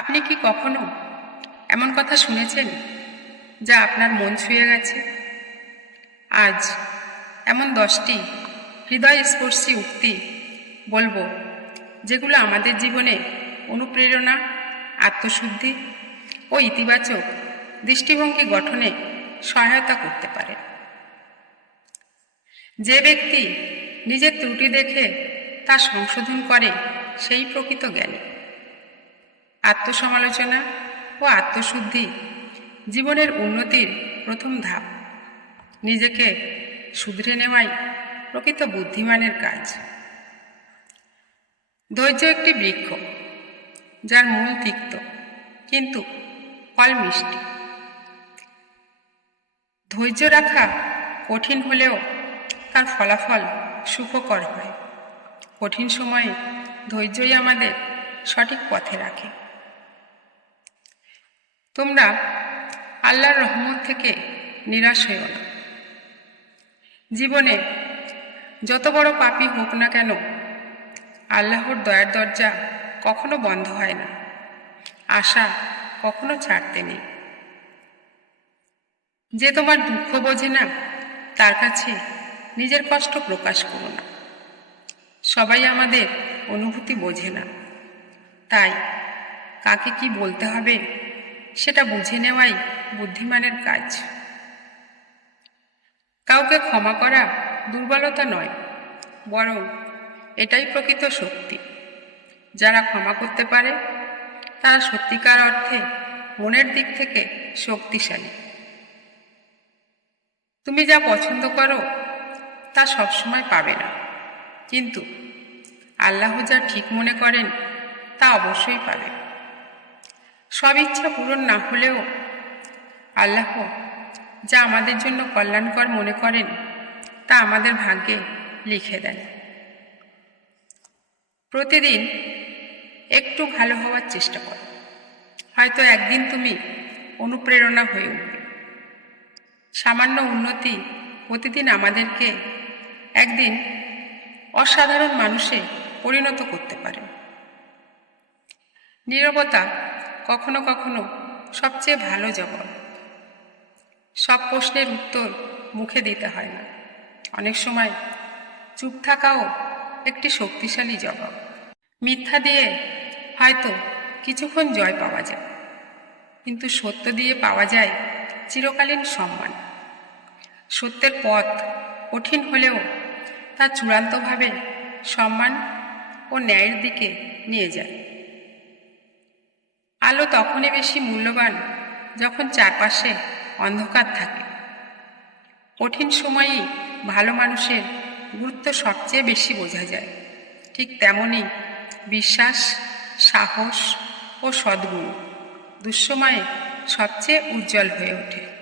আপনি কি কখনো এমন কথা শুনেছেন যা আপনার মন ছুঁয়ে গেছে? আজ এমন 10টি হৃদয়স্পর্শী উক্তি বলবো, যেগুলো আমাদের জীবনে অনুপ্রেরণা, আত্মশুদ্ধি ও ইতিবাচক দৃষ্টিভঙ্গি গঠনে সহায়তা করতে পারে। যে ব্যক্তি নিজের ত্রুটি দেখে তা সংশোধন করে, সেই প্রকৃত জ্ঞানী। আত্মসমালোচনা ও আত্মশুদ্ধি জীবনের উন্নতির প্রথম ধাপ। নিজেকে শুধরে নেওয়াই প্রকৃত বুদ্ধিমানের কাজ। ধৈর্য একটি বৃক্ষ, যার মূল তিক্ত কিন্তু ফল মিষ্টি। ধৈর্য রাখা কঠিন হলেও তার ফলাফল সুখকর হয়। কঠিন সময়ে ধৈর্যই আমাদের সঠিক পথে রাখে। তোমরা আল্লাহর রহমত থেকে নিরাশ হইও না। জীবনে যত বড় পাপী হোক না কেন, আল্লাহর দয়ার দরজা কখনো বন্ধ হয় না। আশা কখনো ছাড়তে নেই। যে তোমার দুঃখ বোঝে না, তার কাছে নিজের কষ্ট প্রকাশ করো না। সবাই আমাদের অনুভূতি বোঝে না, তাই কাকে কি বলতে হবে সেটা বুঝে নেওয়াই বুদ্ধিমানের কাজ। কাউকে ক্ষমা করা দুর্বলতা নয়, বরং এটাই প্রকৃত শক্তি। যারা ক্ষমা করতে পারে তারা সত্যিকার অর্থে মনের দিক থেকে শক্তিশালী। তুমি যা পছন্দ করো তা সবসময় পাবে না, কিন্তু আল্লাহ যা ঠিক মনে করেন তা অবশ্যই পাবে। সব ইচ্ছা পূরণ না হলেও আল্লাহ যা আমাদের জন্য কল্যাণকর মনে করেন তা আমাদের ভাগ্যে লিখে দেন। প্রতিদিন একটু ভালো হওয়ার চেষ্টা করো, হয়তো একদিন তুমি অনুপ্রেরণা হয়ে উঠবে। সামান্য উন্নতি প্রতিদিন আমাদেরকে একদিন অসাধারণ মানুষে পরিণত করতে পারে। নীরবতা কখনো কখনো সবচেয়ে ভালো জবাব। সব প্রশ্নের উত্তর মুখে দিতে হয় না, অনেক সময় চুপ থাকাও একটি শক্তিশালী জবাব। মিথ্যা দিয়ে হয়তো কিছুক্ষণ জয় পাওয়া যায়, কিন্তু সত্য দিয়ে পাওয়া যায় চিরকালীন সম্মান। সত্যের পথ কঠিন হলেও তা চূড়ান্তভাবে সম্মান ও ন্যায়ের দিকে নিয়ে যায়। আলো তখনই বেশি মূল্যবান যখন চারপাশে অন্ধকার থাকে। কঠিন সময়েই ভালো মানুষের গুরুত্ব সবচেয়ে বেশি বোঝা যায়। ঠিক তেমনই বিশ্বাস, সাহস ও সদ্গুণ দুঃসময়ে সবচেয়ে উজ্জ্বল হয়ে ওঠে।